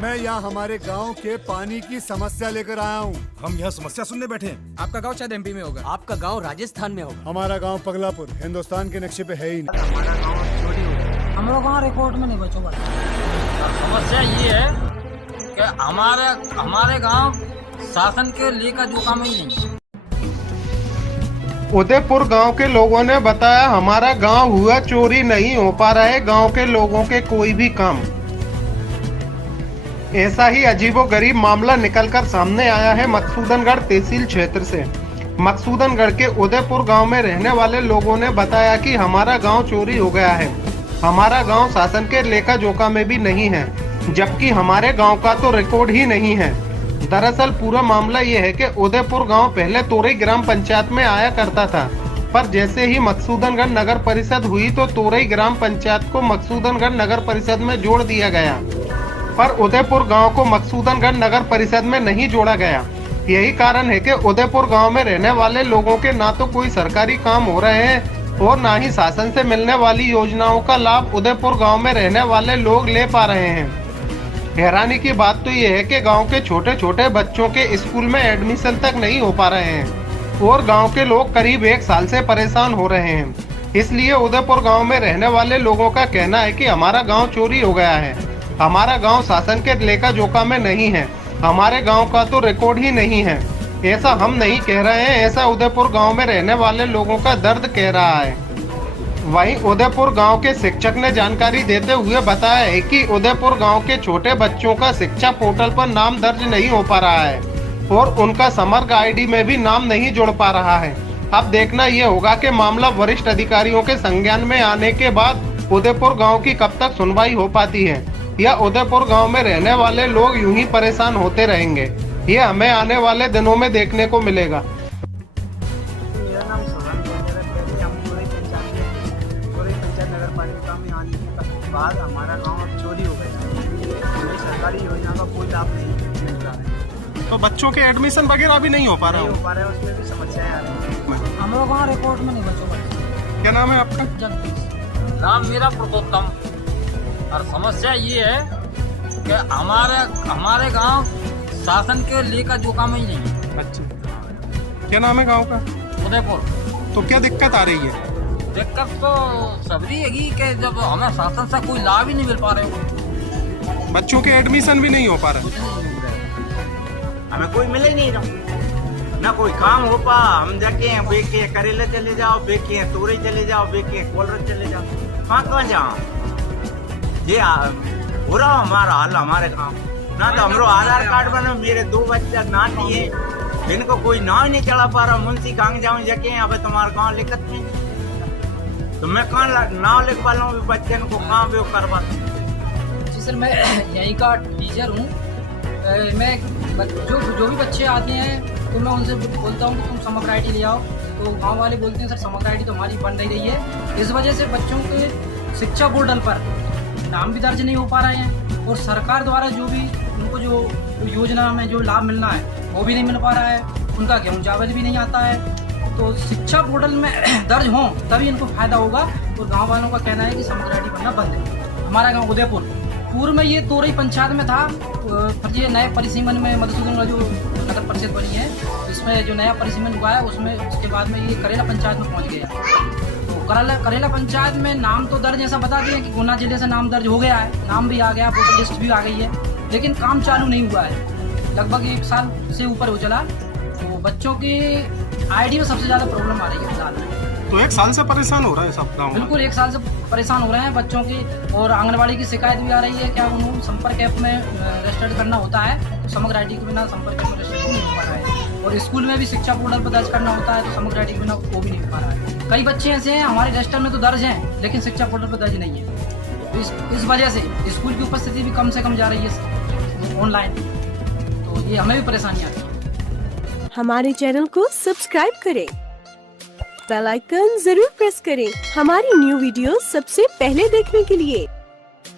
मैं यहाँ हमारे गांव के पानी की समस्या लेकर आया हूँ। हम यहाँ समस्या सुनने बैठे हैं। आपका गांव शायद एमपी में होगा। आपका गांव राजस्थान में होगा। हमारा गांव पगलापुर हिंदुस्तान के नक्शे पे है ही नहीं। हमारा गांव चोरी हो गया। हम लोग वहाँ रिकॉर्ड में नहीं बचो। समस्या ये है कि हमारे गांव शासन के लेकर जो काम ही नहीं। उदयपुर गांव के लोगों ने बताया, हमारा गांव हुआ चोरी, नहीं हो पा रहा है गांव के लोगों के कोई भी काम। ऐसा ही अजीबोगरीब मामला निकलकर सामने आया है मकसूदनगढ़ तहसील क्षेत्र से। मकसूदनगढ़ के उदयपुर गांव में रहने वाले लोगों ने बताया कि हमारा गांव चोरी हो गया है। हमारा गांव शासन के लेखा जोखा में भी नहीं है, जबकि हमारे गांव का तो रिकॉर्ड ही नहीं है। दरअसल पूरा मामला ये है कि उदयपुर गांव पहले तोरई ग्राम पंचायत में आया करता था, पर जैसे ही मकसूदनगढ़ नगर परिषद हुई तो तोरई ग्राम पंचायत को मकसूदनगढ़ नगर परिषद में जोड़ दिया गया, पर उदयपुर गांव को मकसूदनगढ़ नगर परिषद में नहीं जोड़ा गया। यही कारण है कि उदयपुर गांव में रहने वाले लोगों के ना तो कोई सरकारी काम हो रहे हैं और ना ही शासन से मिलने वाली योजनाओं का लाभ उदयपुर गांव में रहने वाले लोग ले पा रहे हैं। हैरानी की बात तो ये है कि गांव के छोटे छोटे बच्चों के स्कूल में एडमिशन तक नहीं हो पा रहे हैं और गांव के लोग करीब 1 साल से परेशान हो रहे हैं। इसलिए उदयपुर गांव में रहने वाले लोगों का कहना है कि हमारा गांव चोरी हो गया है, हमारा गांव शासन के लेखा जोखा में नहीं है, हमारे गांव का तो रिकॉर्ड ही नहीं है। ऐसा हम नहीं कह रहे हैं, ऐसा उदयपुर गांव में रहने वाले लोगों का दर्द कह रहा है। वहीं उदयपुर गांव के शिक्षक ने जानकारी देते हुए बताया है कि उदयपुर गांव के छोटे बच्चों का शिक्षा पोर्टल पर नाम दर्ज नहीं हो पा रहा है और उनका समग्र आईडी में भी नाम नहीं जुड़ पा रहा है। अब देखना यह होगा कि मामला वरिष्ठ अधिकारियों के संज्ञान में आने के बाद उदयपुर गांव की कब तक सुनवाई हो पाती है, या उदयपुर गांव में रहने वाले लोग यूं ही परेशान होते रहेंगे। ये हमें आने वाले दिनों में देखने को मिलेगा। मेरा नाम सोहन है। पहले हम तोरई पंचायत नगर पालिका में आने के बाद हमारा गांव अब चोरी हो गया। हमें सरकारी योजना का कोई लाभ नहीं मिल रहा है। तो बच्चों के एडमिशन वगैरह भी नहीं हो पा रहा है, उसमें भी समस्याएं आ रही हैं। हम लोग वहाँ रिकॉर्ड में नहीं बचो। क्या नाम है आपका? नाम मेरा पुरुषोत्तम। और समस्या ये है कि हमारे गांव शासन के लेकर जो काम ही नहीं है। अच्छा, क्या नाम है गांव का? उदयपुर। तो क्या दिक्कत आ रही है? दिक्कत तो सबरी है कि जब हमें शासन से कोई लाभ ही नहीं मिल पा रहे हो। बच्चों के एडमिशन भी नहीं हो पा रहा, हमें कोई मिले नहीं रहा, ना कोई काम हो पा। हम जाके बेके करेला चले जाओ, बेके तोरई चले जाओ, बेके कोलर चले जाओ, कहाँ जाओ। ये हो रहा हमारा हाल हमारे गाँव ना। तो हमारो आधार कार्ड बने, मेरे 2 बच्चे नाती है, जिनको कोई नाव नहीं चला पा रहा। मुंशी कहाँ जाऊँ जाके, अब तुम्हारा गाँव लिखत नहीं, तो मैं कहाँ नाव लिखवा लूँ बच्चे को, कहाँ भी करवा। जी सर, मैं यहीं का टीचर हूँ। मैं जो भी बच्चे आते हैं तो मैं उनसे बोलता हूँ कि तुम समग्र आईडी ले आओ, तो गांव वाले बोलते हैं सर समग्र आईडी तो हमारी बन नहीं रही है। इस वजह से बच्चों के शिक्षा पोर्टल पर नाम भी दर्ज नहीं हो पा रहे हैं और सरकार द्वारा जो भी उनको जो योजना में जो लाभ मिलना है वो भी नहीं मिल पा रहा है। उनका गेहूँ चावल भी नहीं आता है। तो शिक्षा पोर्टल में दर्ज हों तभी इनको फायदा होगा। और गांव वालों का कहना है कि समग्र आईडी बनना बंद है। हमारा गांव उदयपुर पूर्व में ये तोरई पंचायत में था, फिर ये नए परिसीमन में मधुसूदन जो नगर परिषद बनी है, इसमें जो नया परिसीमन हुआ है उसमें उसके बाद में ये करेला पंचायत में पहुँच गया। करेला पंचायत में नाम तो दर्ज ऐसा बता दिया कि गुना जिले से नाम दर्ज हो गया है, नाम भी आ गया, वोटर लिस्ट भी आ गई है, लेकिन काम चालू नहीं हुआ है। लगभग 1 साल से ऊपर हो चला। तो बच्चों की आईडी में सबसे ज़्यादा प्रॉब्लम आ रही है फिलहाल। तो 1 साल से परेशान हो रहा है सब गाँव? बिल्कुल 1 साल से परेशान हो रहे हैं बच्चों की। और आंगनबाड़ी की शिकायत भी आ रही है, क्या उन्होंने संपर्क ऐप में रजिस्टर्ड करना होता है तो समग्र आईडी के बिना संपर्क ऐप में रजिस्टर्ड नहीं हो पा रहा है। और स्कूल में भी शिक्षा पोर्टल पर दर्ज करना होता है तो समग्र आईडी के बिना वो भी नहीं हो पा रहा है। कई बच्चे ऐसे हैं हमारे रजिस्टर में तो दर्ज हैं लेकिन शिक्षा पोर्टल पर दर्ज नहीं है। तो इस वजह से स्कूल की उपस्थिति भी कम से कम जा रही है ऑनलाइन, तो ये हमें भी परेशानी आती है। हमारे चैनल को सब्सक्राइब करें, बेल आइकन जरूर प्रेस करें हमारी न्यू वीडियो सबसे पहले देखने के लिए।